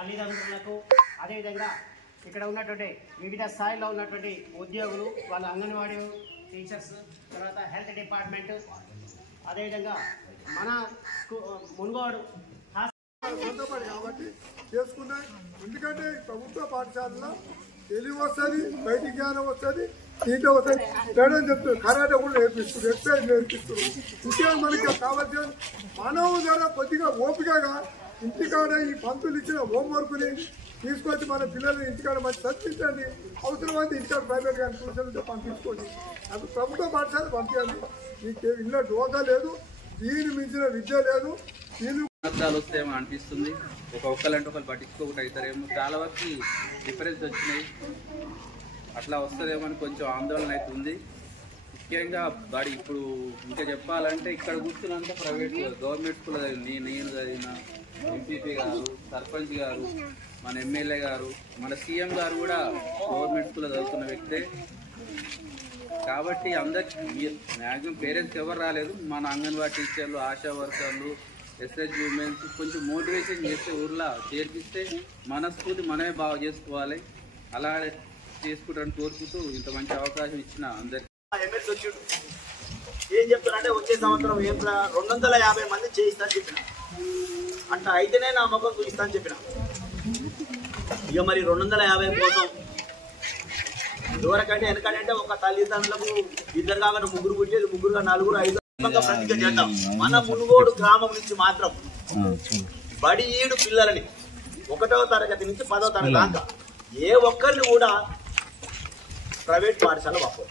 తల్లిదండ్రులకు అదేవిధంగా ఇక్కడ ఉన్నటువంటి వివిధ స్థాయిలో ఉన్నటువంటి ఉద్యోగులు వాళ్ళ అంగన్వాడీ టీచర్స్ తర్వాత హెల్త్ డిపార్ట్మెంట్ అదేవిధంగా మన మున్గోడు కాబట్టి చేసుకున్నాయి. ఎందుకంటే ప్రభుత్వ పాఠశాలలో తెలివి వస్తుంది, బయట జ్ఞానం వస్తుంది, దీంట్లో వస్తుంది. మేడం చెప్తారు కరాటే కూడా నేర్పిస్తున్నారు, ఎక్సైజ్ నేర్పిస్తున్నారు. ఇంకా మనకి కావాల్సిన మానవ ద్వారా కొద్దిగా ఓపికగా ఇంటికాడ ఈ పంతులు ఇచ్చిన హోంవర్క్ని తీసుకొచ్చి మన పిల్లల్ని ఇంటికాడ మంచి చదివించండి. అవసరమైతే ఇంటికాడ ప్రైవేట్ గా ట్యూషన్తో పంపించుకోండి. అది ప్రభుత్వ పాఠశాల పంపించండి. మీకు ఇళ్ళ డోకా లేదు, దీని మించిన విద్య లేదు. సంవత్సరాలు వస్తేమో అనిపిస్తుంది, ఒక్కళ్ళంటే ఒకళ్ళు పట్టించుకోకుండా అవుతారేమో. చాలా వరకు డిఫరెన్స్ వచ్చినాయి, అట్లా వస్తుందేమో అని కొంచెం ఆందోళన అవుతుంది. ముఖ్యంగా బడి ఇప్పుడు ఇంకా చెప్పాలంటే ఇక్కడ కూర్చున్నంత ప్రైవేట్ గవర్నమెంట్ స్కూల్ నేను చదివిన ఎంపీపీ గారు, సర్పంచ్ గారు, మన ఎమ్మెల్యే గారు, మన సీఎం గారు కూడా గవర్నమెంట్ స్కూల్లో చదువుతున్న వ్యక్తే. కాబట్టి అందరికి మ్యాక్సిమం పేరెంట్స్ ఎవరు రాలేదు. మన అంగన్వాడీ టీచర్లు, ఆశా వర్కర్లు, ఎస్ఎస్జి ఉమెన్స్ కొంచెం మోటివేషన్ చేస్తే ఊర్లో చేర్పిస్తే మన స్కూల్ మనమే బాగా చేసుకోవాలి. అలా చేసుకుంటారని కోరుకుంటూ ఇంత మంచి అవకాశం ఇచ్చిన అందరికి ఏం చెప్తారంటే వచ్చే సంవత్సరం 250 మంది చేయిస్తాను చెప్పిన, అట్లా అయితేనే నా మొక్కలు చూపిస్తాను చెప్పిన. ఇక మరి 250 కోసం ఎవరికంటే వెనకంటే ఒక తల్లిదండ్రులకు ఇద్దరు కాకుండా ముగ్గురు పుట్టేది, ముగ్గురుగా నలుగురు 5 ప్రతిజ్ఞ చేద్దాం. మన మునుగోడు గ్రామం నుంచి మాత్రం బడి ఈడు పిల్లలని 1వ తరగతి నుంచి 10వ తరగతి దాకా ఏ ఒక్కరిని కూడా ప్రైవేట్ పాఠశాల వాపరు.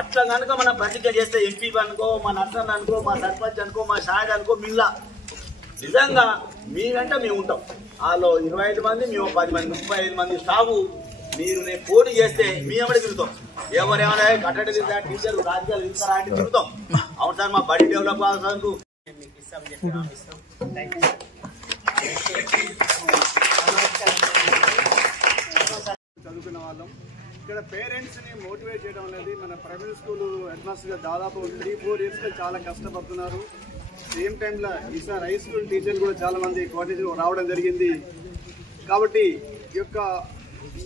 అట్లా కనుక మనం ప్రతిజ్ఞ చేస్తే ఎంపీ అనుకో, మా నర్సన్ అనుకో, మా సర్పంచ్ అనుకో, మా షాయద్ అనుకో, మిల్లా నిజంగా మీరంటే మేము ఉంటాం. వాళ్ళు 25 మంది, మేము 10 మంది, 35 మంది స్టాఫ్. మీరు నేను పోటీ చేస్తే మీ ఎమ్మడి తిరుగుతాం. ఎవరేమైనా కట్టడి టీచర్ రాజకీయాలు తిరుగుతారా అంటే తిరుగుతాం. అవును సార్, మా బడి డెవలప్ కావాల్సినందుకు చదువుకున్న వాళ్ళం. ఇక్కడ పేరెంట్స్ని మోటివేట్ చేయడం అనేది మన ప్రైవేట్ స్కూల్ హెడ్ మాస్టర్గా దాదాపు 3-4 ఇయర్స్గా చాలా కష్టపడుతున్నారు. సేమ్ టైంలో ఈసారి హై స్కూల్ టీచర్లు కూడా చాలా మంది కాలేజ్ రావడం జరిగింది. కాబట్టి ఈ యొక్క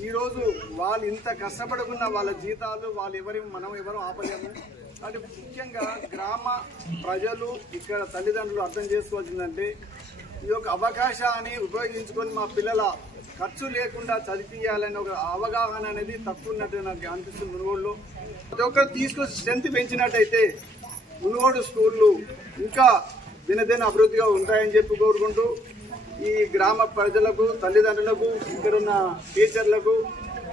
ఈరోజు వాళ్ళు ఇంత కష్టపడుకున్న వాళ్ళ జీతాలు మనం ఎవరు ఆపలేము. కాబట్టి ముఖ్యంగా గ్రామ ప్రజలు ఇక్కడ తల్లిదండ్రులు అర్థం చేసుకోవాల్సిందంటే ఈ యొక్క అవకాశాన్ని ఉపయోగించుకొని మా పిల్లల ఖర్చు లేకుండా చదివించాలనే ఒక అవగాహన అనేది తక్కువ ఉన్నట్టు నాకు అనిపిస్తుంది. మునుగోడులో ప్రతి ఒక్కరు తీసుకొచ్చి స్ట్రెంత్ పెంచినట్టయితే మునుగోడు స్కూళ్ళు ఇంకా దినదిన అభివృద్ధిగా ఉంటాయని చెప్పి కోరుకుంటూ ఈ గ్రామ ప్రజలకు, తల్లిదండ్రులకు, ఇక్కడున్న టీచర్లకు,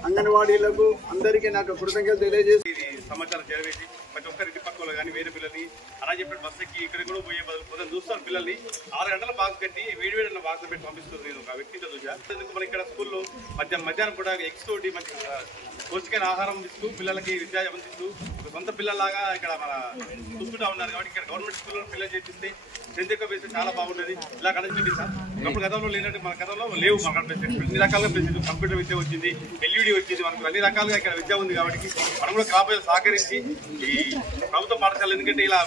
అంగన్వాడీలకు అందరికీ నాకు కృతజ్ఞతలు తెలియజేసి సమాచారం చేరవేసి ప్రతి ఒక్కరి ఇంటి పక్కలో కానీ వేరే పిల్లల్ని అలా చెప్పిన బస్ ఎక్కి ఇక్కడ కూడా పోయే బదులు చూస్తాను. పిల్లల్ని 6 గంటల బాక్స్ కట్టి వేడివేడిన బాక్స్ పెట్టి పంపిస్తుంది. నేను ఒక వ్యక్తితో చూసా. ఎందుకు మన ఇక్కడ స్కూల్లో మధ్యాహ్నం కూడా ఎగ్స్ తోటి మంచి పౌష్టికమైన ఆహారం ఇస్తూ పిల్లలకి విద్య అందిస్తూ సొంత పిల్లల్లాగా ఇక్కడ మన చూసుకుంటా ఉన్నారు. కాబట్టి ఇక్కడ గవర్నమెంట్ స్కూల్లో పిల్లలు చేపిస్తే స్ట్రెంత్ ఎక్కువ వేస్తే చాలా బాగుంటుంది. ఇలా కనిపించింది సార్. ఒకప్పుడు గతంలో లేనట్టు మన గతంలో లేవు. మన అన్ని రకాలుగా పెంచింది. కంప్యూటర్ విద్య వచ్చింది, ఎల్ఈడి వచ్చింది. మనకు అన్ని రకాలుగా ఇక్కడ విద్య ఉంది. కాబట్టి మనం కూడా కాపీలు సహకరించి ఈ ప్రభుత్వ పాఠశాలలు ఎందుకంటే ఇలా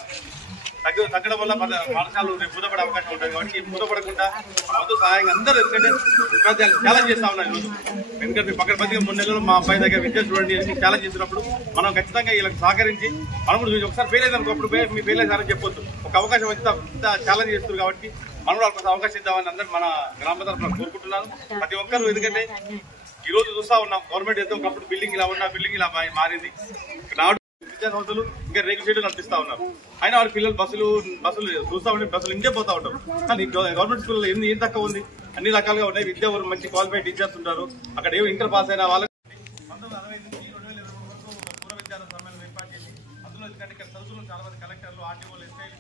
తగ్గడం వల్ల పాఠశాలలు రేపు మూతపడే అవకాశం ఉంటుంది. కాబట్టి మూతపడకుండా ప్రభుత్వ సహాయంగా అందరూ ఎందుకంటే ఉపాధ్యాయులు ఛాలెంజ్ చేస్తా ఉన్నారు ఈరోజు. ఎందుకంటే పక్కన పక్కన 3 నెలలు మా అబ్బాయి దగ్గర విద్య చూడండి అని ఛాలెంజ్ చేసినప్పుడు మనం ఖచ్చితంగా వీళ్ళకి సహకరించి మనం కూడా ఒకసారి ఫెయిల్ అయింది అనుకో, అప్పుడు మీ ఫెయిల్ అయ్యారని చెప్పొద్దు. ఒక అవకాశం వచ్చి ఛాలెంజ్ చేస్తున్నారు. కాబట్టి మనం కూడా ఒక అవకాశం ఇద్దామని అందరూ మన గ్రామ తరఫున కోరుకుంటున్నాను. ప్రతి ఒక్కరు ఎందుకంటే ఈ రోజు చూస్తా ఉన్నాం గవర్నమెంట్ ఎంతో ఒకప్పుడు బిల్డింగ్ ఇలా ఉన్నా బిల్డింగ్ ఇలా మారింది. విద్యా సంస్థలు ఇంకా రేగు షెడ్యూల్ నడిపిస్తా ఉన్నారు. అయినా వాళ్ళ పిల్లలు బస్సులు చూస్తా ఉంటే బస్సులు ఇంకే పోతా ఉంటారు. కానీ గవర్నమెంట్ స్కూల్లో ఏం తక్కువ ఉంది, అన్ని రకాలుగా ఉన్నాయి. విద్య మంచి క్వాలిఫైడ్ టీచర్స్ ఉంటారు. అక్కడ ఏమో ఇంటర్ పాస్ అయిన వాళ్ళకి 1960 నుంచి 2020 వరకు పూర్వ విద్యార్థి సమ్మేళనం ఏర్పాటు చేసి అందులో ఎందుకంటే ఇక్కడ చదువుతున్న చాలా మంది కలెక్టర్లు, ఆర్టీఓలు, ఎస్ఐలు,